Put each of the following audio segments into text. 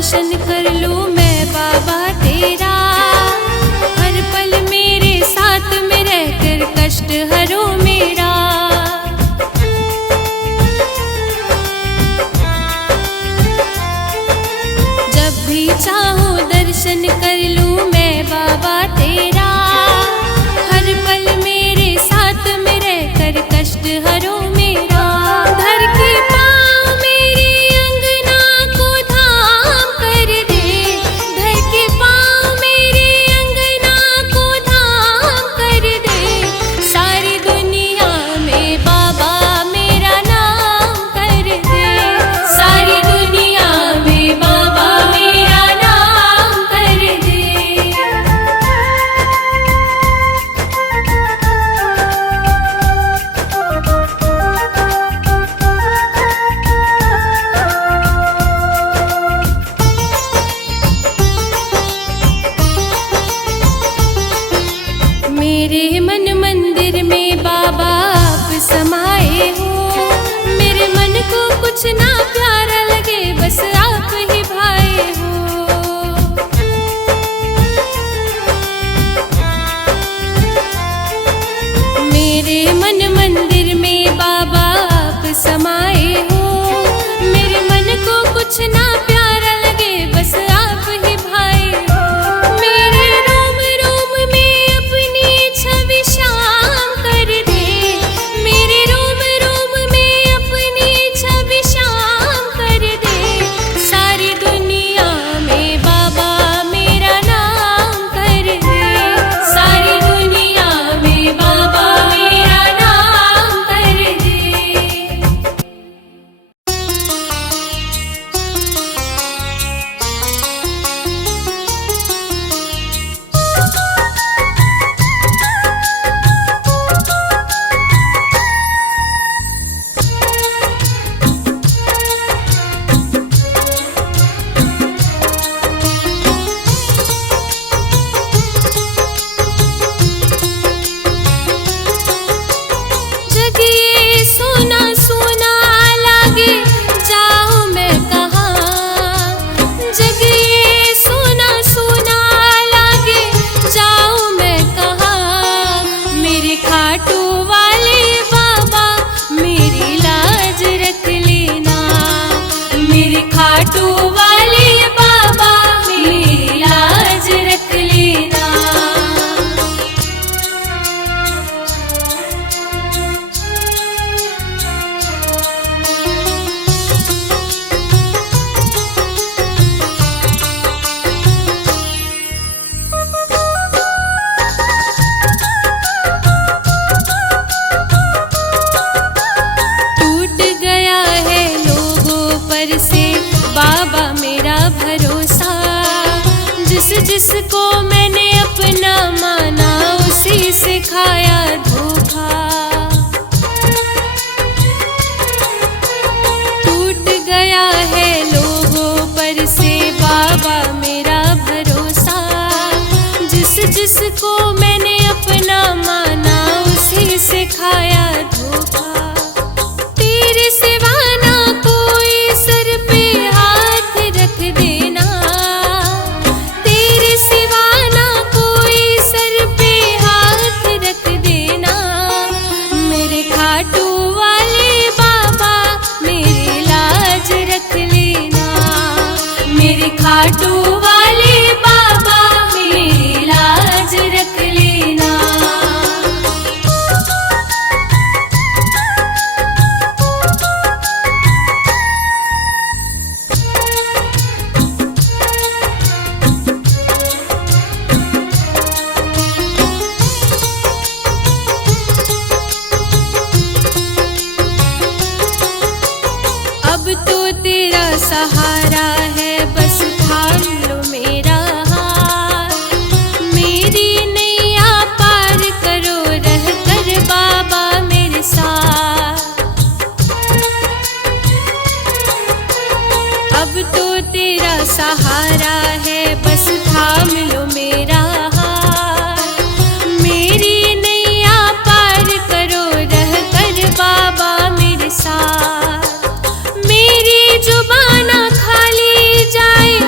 दर्शन कर लूं मैं बाबा तेरा। हर पल मेरे साथ में रहकर कष्ट हरो मेरा। जब भी चाहूं दर्शन कर लूं मैं बाबा तेरा। हर पल मेरे साथ में रहकर कष्ट हरो मेरा। धर के पाँव मेरी अंगना को धाम कर दे। धर के पाँव मेरी अंगना को धाम कर दे। सारी दुनिया में बाबा मेरा नाम कर दे। सारी दुनिया में बाबा मेरा नाम कर दे। मेरे मन मंदिर में बाबा आप समाए हो। मेरे मन को कुछ ना प्यारा लगे बस आप ही भाए हो। मेरे मन मंदिर में बाबा आप समाए हो। मेरे मन को कुछ ना प्यारा लगे बस आप ही भाए हो। मेरे रोम रोम में अपनी छवि शाम कर दे। मेरे रोम रोम में अपनी छवि शाम कर दे। सारी दुनिया में बाबा मेरा नाम कर दे। सारी दुनिया में बाबा मेरा नाम कर दे। जगिए सोना सोना लागे जाऊं मैं कहाँ। जगिए सोना सोना लागे जाऊं मैं कहाँ। मेरे खाटू वाले बाबा मेरी लाज रख लेना। मेरे खाटू वाले बाबा मेरी लाज रख लेना। टूट गया है लोगों पर से बाबा मेरा भरोसा। जिस जिसको मैंने अपना माना उसी से खाया धोखा। टूट गया है लोगों पर से बाबा मेरा भरोसा। जिस जिसको मैंने अपना माना उसी से खाया धोखा। तेरे सिवा ना कोई सर पे हाथ रख देना। तेरे सिवा ना कोई सर पे हाथ रख देना। मेरे खाटू वाले बाबा मेरी लाज रख लेना। मेरे खाटू वाले बाबा मेरी लाज रख लेना। अब तो तेरा सहारा है बस थाम लो मेरा हाथ। मेरी नैया पार करो रह कर बाबा मेरे साथ। अब तो तेरा सहारा है बस थाम लो मेरा हाथ। मेरी नैया पार करो रह कर बाबा मेरे साथ। मेरी जुबान खाली जाए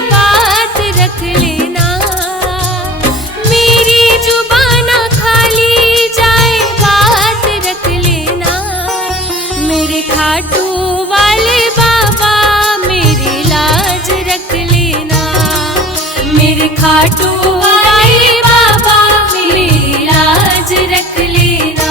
खाटू वाले बाबा मेरी लाज रख लेना।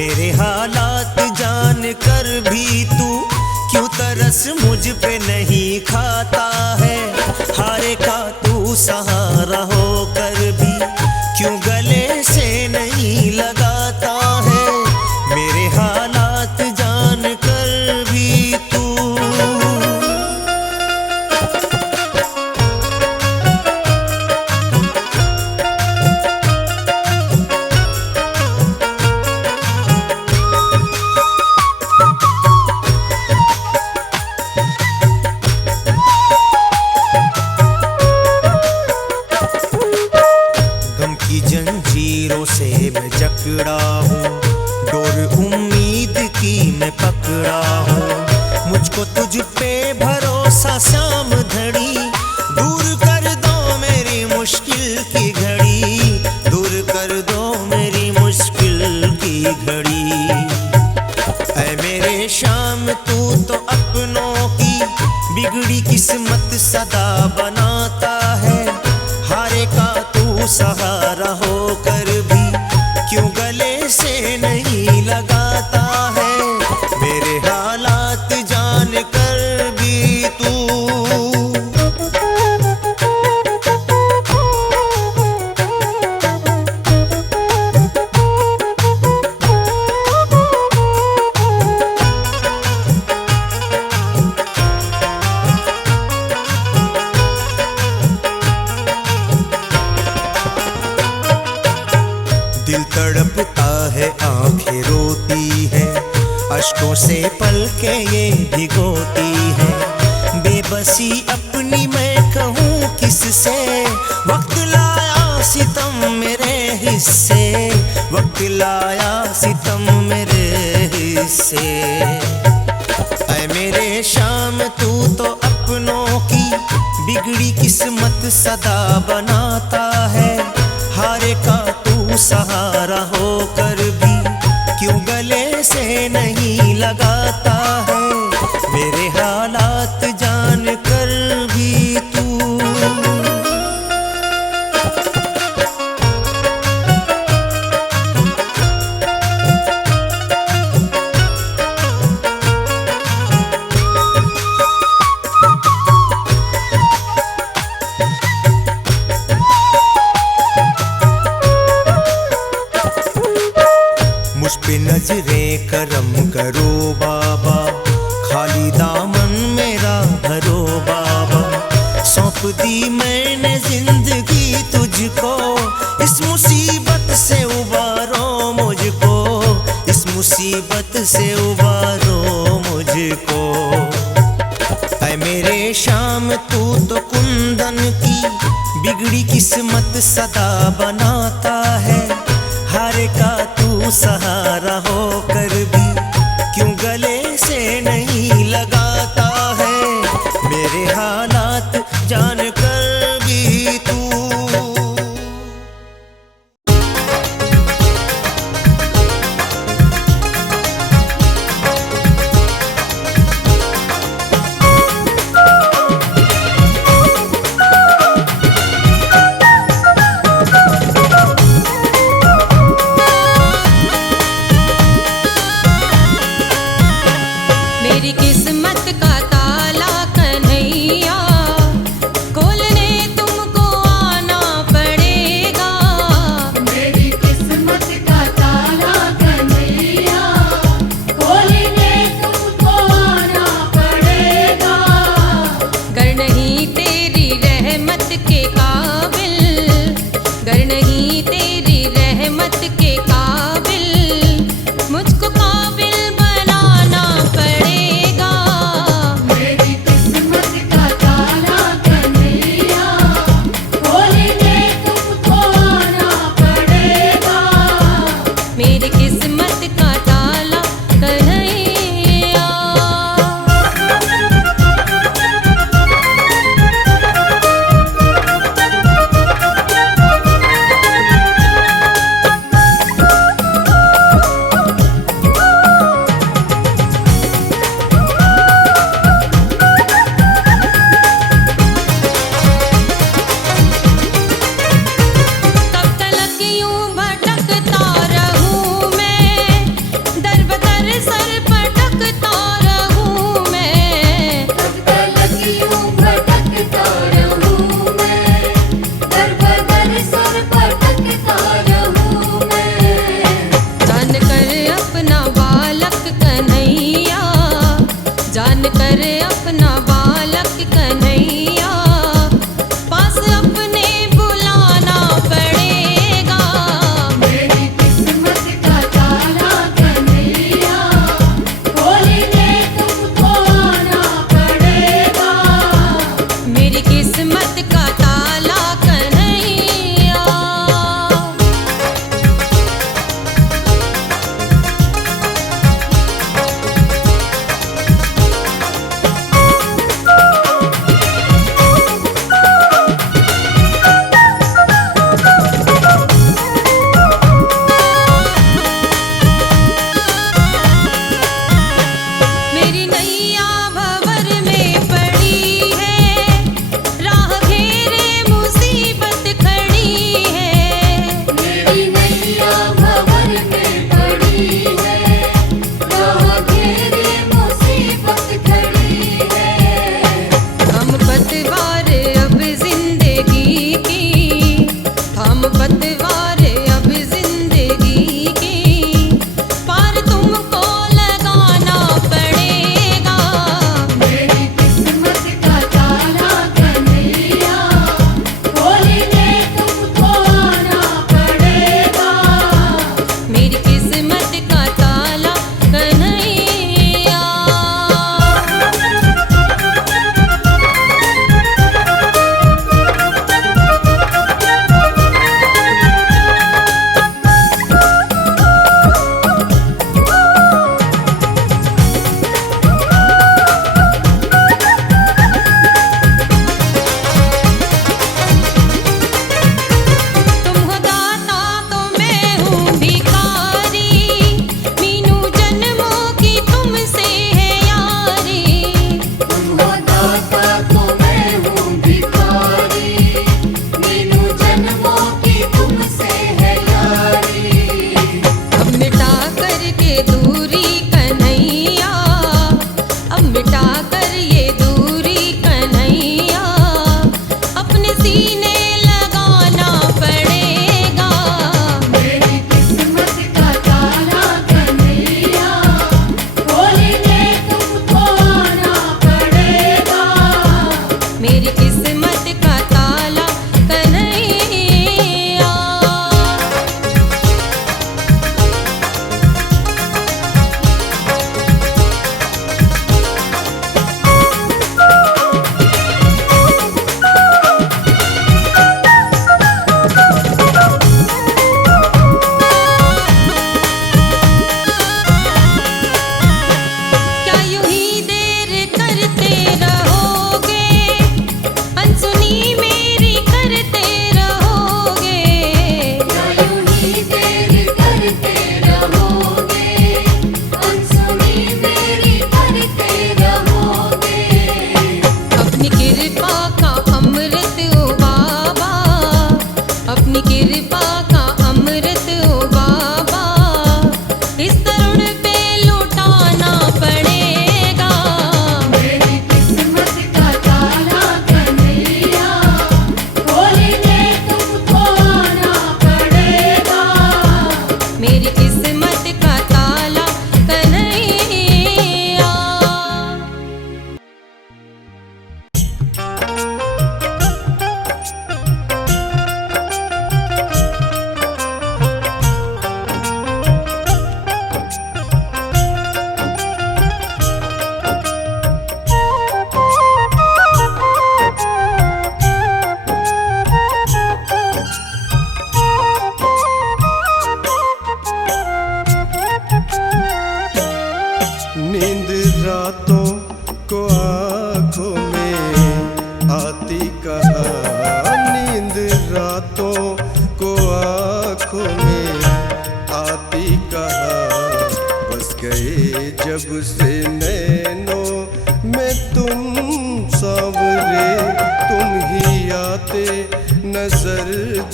मेरे हालात जान कर भी तू क्यों तरस मुझ पे नहीं खाता है। हारे का तू सहारा होकर भी क्यों गले से नहीं लगाता है। मेरे हालात जान कर भी तू जंजीरों से मैं जकड़ा हूँ, डोर उम्मीद की मैं पकड़ा हूँ। मुझको तुझ पे भरोसा शाम धड़ी, दूर कर दो मेरी मुश्किल की घड़ी, दूर कर दो मेरी मुश्किल की घड़ी। ऐ मेरे शाम तू तो अपनों की बिगड़ी किस्मत सदा बनाता है। हारे का तू सहारा होकर भी क्यों गले से नहीं लगाता है। मेरे हालात जान कर भी तू दिल तड़पता है, आंखें रोती है, अश्कों से पलकें ये भिगोती है। बेबसी अपनी मैं कहूँ किससे, वक्त लाया सितम मेरे हिस्से, वक्त लाया सितम मेरे हिस्से। ऐ मेरे शाम तू तो अपनों की बिगड़ी किस्मत सदा बनाता है। हारे का तू सहारा होकर भी क्यों गले से नहीं लगाता है। मेरे हालात जान कर भी तू मुझ पे नजरे करम करो बाबा, खाली दामन मेरा भरो बाबा। सौंप दी मैंने जिंदगी तुझको, इस मुसीबत से उबारो मुझको, इस मुसीबत से उबारो मुझको। ऐ मेरे शाम तू तो कुंदन की बिगड़ी किस्मत सदा बनाता है। हारे का तू सहारा होकर भी क्यों गले से नहीं लगाता है। मेरे हालात जान कर भी तू मेरी किस्मत का ताला कन्हैया, खोलने तुमको आना पड़ेगा। मेरी किस्मत का ताला कन्हैया, खोलने तुमको आना पड़ेगा। गर नहीं तेरी रहमत के काबिल, गर नहीं तेरी रहमत के काबिल, मुझको काबिल बनाना पड़ेगा। मेरी किस्मत का ताला कन्हैया, खोलने तुमको आना पड़ेगा। मेरी किस्मत का किस्मत का ताला कन्हैया। नींद रातों को आँखों में आती कहाँ, नींद रातों को आँखों में आती कहाँ। बस गए जब से नैनों में तुम सांवरे, तुम ही आते नजर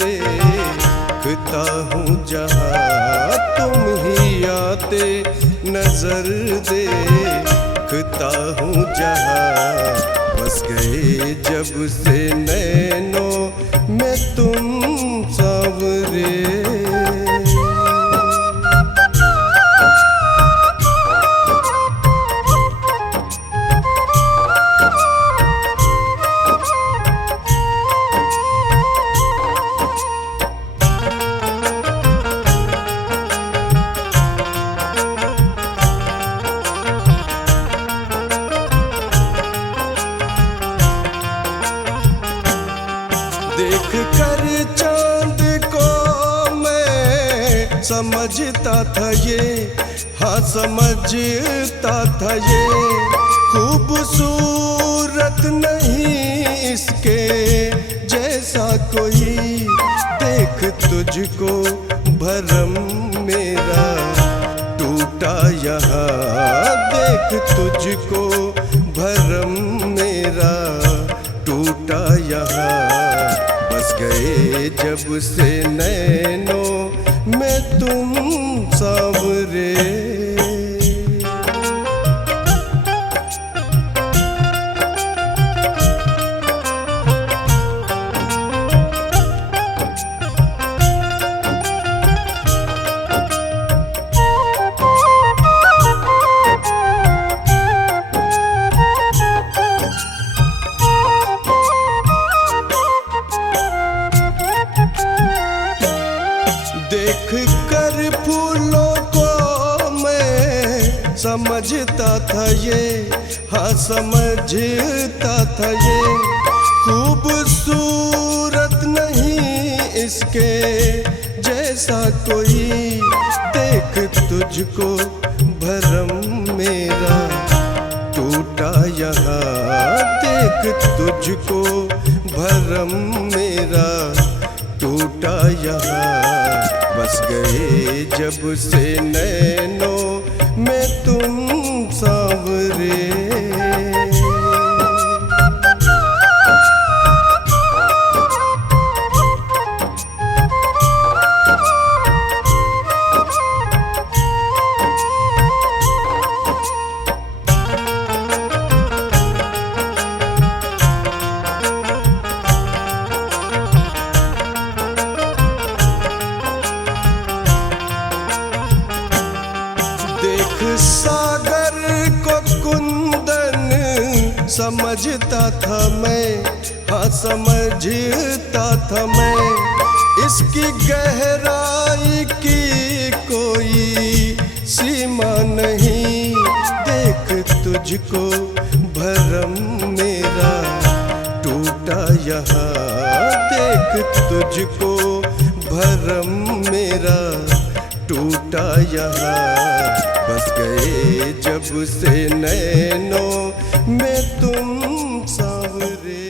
देखता हूँ जहाँ, तुम ही आते नजर देखता हूँ जहाँ। बस गए जब से नैनों में तुम सांवरे। देख कर चांद को मैं समझता था ये, हाँ समझता था ये, खूबसूरत नहीं इसके जैसा कोई। देख तुझको भरम मेरा टूटा यहाँ, देख तुझको भरम मेरा टूटा यहाँ। बस गए जब से नैनों में तुम सांवरे। देख कर फूलों को मैं समझता था ये, हाँ समझता था ये, खूबसूरत नहीं इसके जैसा कोई। देख तुझको भरम मेरा टूटा यहाँ, देख तुझको भरम मेरा टूटा यहाँ। बस गए जब से नैनों में तुम सांवरे। देख सागर को कुंदन समझता था मैं, हाँ समझता था मैं, इसकी गहराई की कोई सीमा नहीं। देख तुझको भरम मेरा टूटा यहाँ, देख तुझको भरम मेरा टूटा यहाँ। बस गए जब से नैनों में तुम सांवरे।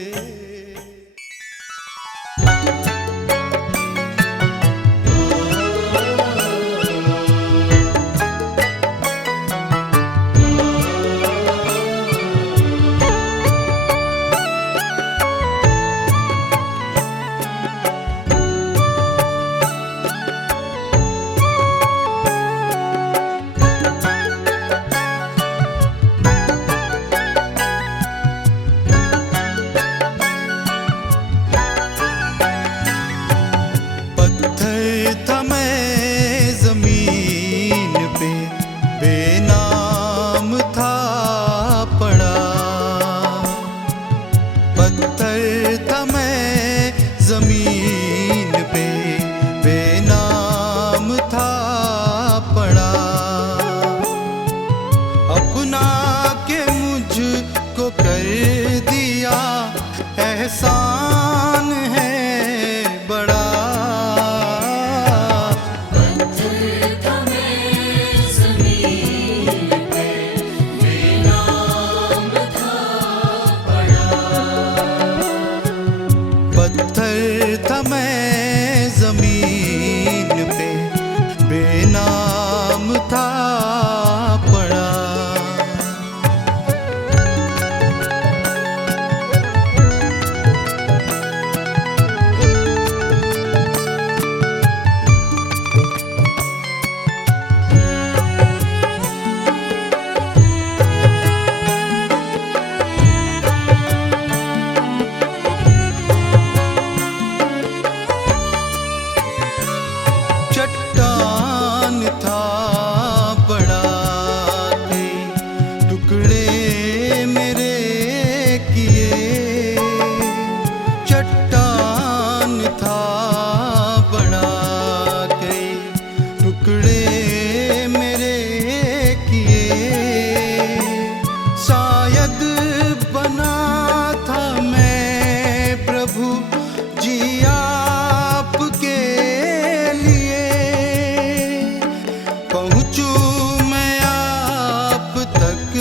पहुँचूं मैं आप तक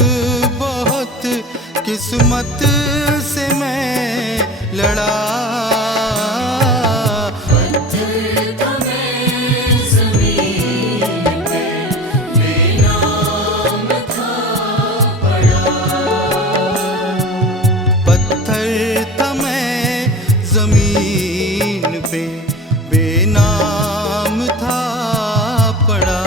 बहुत किस्मत से मैं लड़ा। पत्थर था मैं जमीन पे, बेनाम था पड़ा।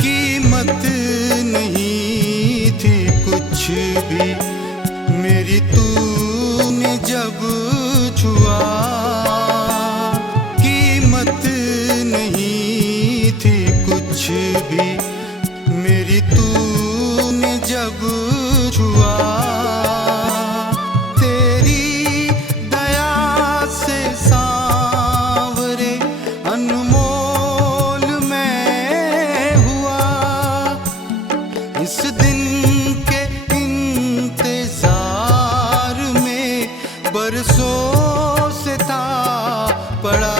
कीमत नहीं थी कुछ भी मेरी, तूने जब छुआ। कीमत नहीं थी कुछ भी मेरी, तूने जब छुआ। तेरी दया से सांवरे अनमोल मैं हुआ। इस दिन के इंतजार में बरसों से था पड़ा।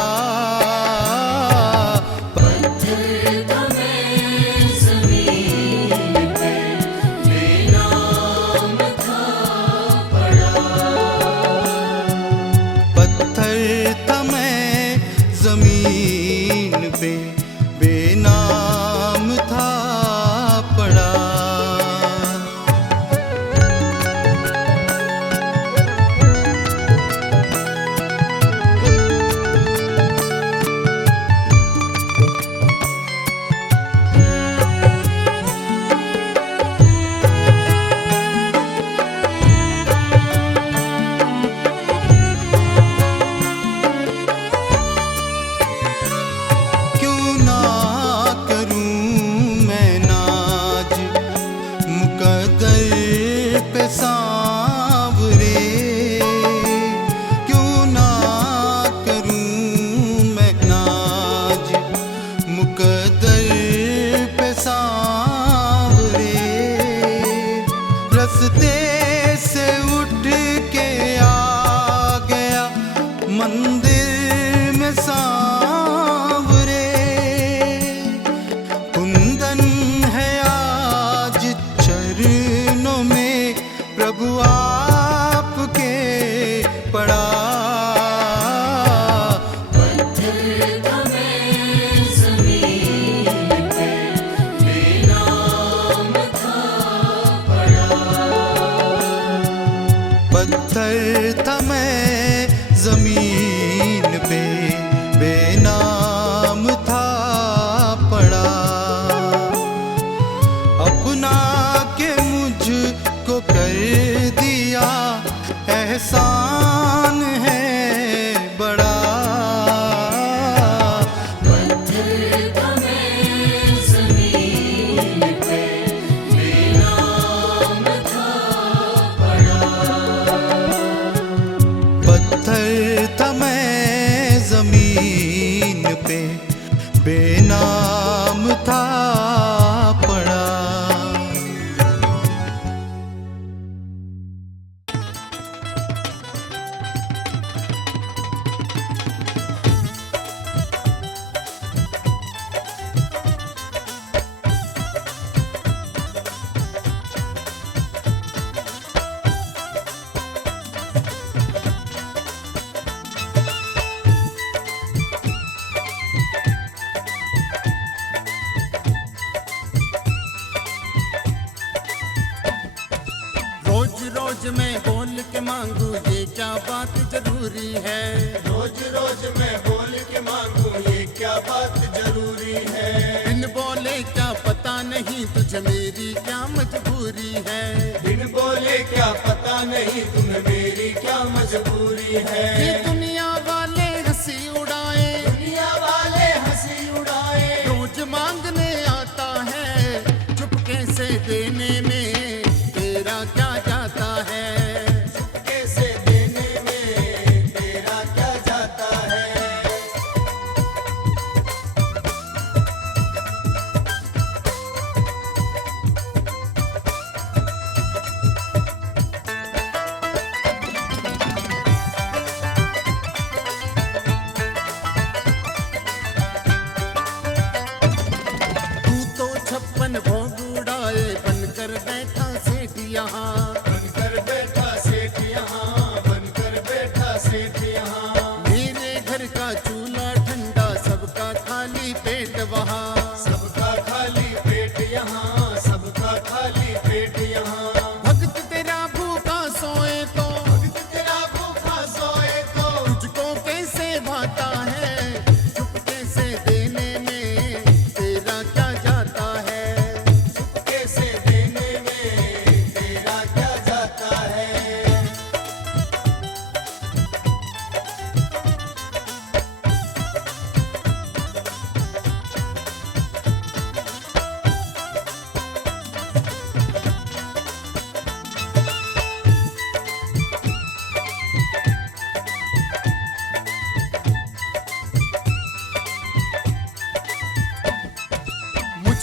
पत्थर था मैं जमीन पे, बेनाम था पड़ा। क्यों ना करूं मैं नाज मुकद्दर पे सांवरे। क्यों ना करूं मैं नाज मुकद्दर पे सांवरे। रस्ते से उठ के आ गया मंदिर में सांवरे। कुंदन है आज चरणों में प्रभु आपके पड़ा। पत्थर था मैं जमीन पे, बेनाम था पड़ा। अपना के मुझको कर दिया एहसान है बड़ा। पत्थर था मैं जमीन पे, बेनाम था पड़ा। रोज मैं बोल के मांगू ये क्या बात जरूरी है। रोज रोज मैं बोल के मांगू ये क्या बात जरूरी है। बिन बोले क्या पता नहीं तुझे मेरी क्या मजबूरी है। बिन बोले क्या पता नहीं तुम्हें मेरी क्या मजबूरी है। ये दुनिया वाले हंसी उड़ाए, दुनिया वाले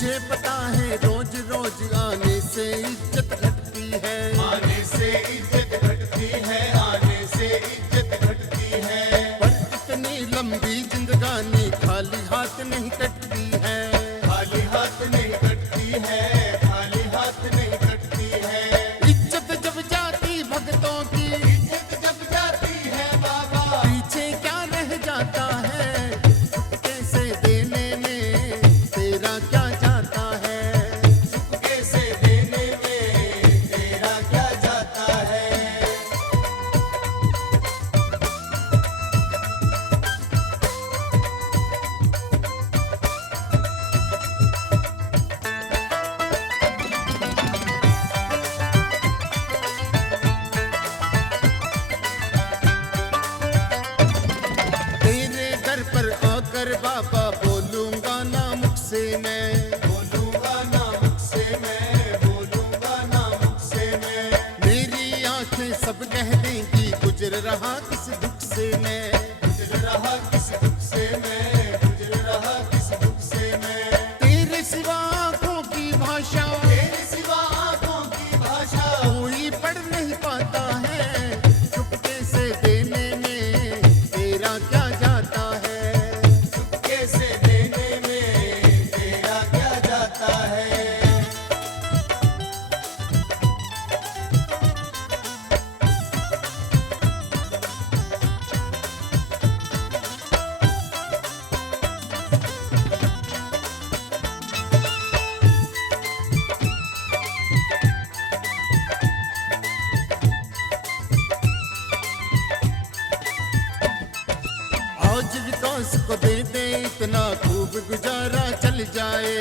मुझे पता है रोज रोज आने से इज्जत घटती है, आने से इज्जत घटती है, आने से इज्जत घटती है। पर इतनी लंबी जिंदगानी खाली हाथ नहीं कटती है, खाली हाथ नहीं कटती है, खाली हाथ नहीं कटती है। इज्जत जब जाती भक्तों की, इज्जत जब जाती है बाबा, पीछे क्या रह जाता है, चुपके से देने में तेरा क्या जाता है। चुपके से देने में तेरा क्या जाता है। तेरे घर पर आकर बाबा बोलूंगा ना मुख से मैं, बोलूंगा ना मुख से मैं, बोलूंगा ना मुख से मैं। मेरी आंखें सब कह देंगी गुजर रहा किस दुख से मैं, गुजर रहा किस दुख से मैं, गुजर रहा किस दुख से मैं। तेरे सिवा आंखों की भाषा तेरे सिवा आंखों की भाषा कोई पढ़ नहीं पाता है, चुपके से देने में तेरा क्या जाता है। चुपके से देने में तेरा क्या जाता है। आज विकास को दे दे इतना खूब गुजारा चल जाए,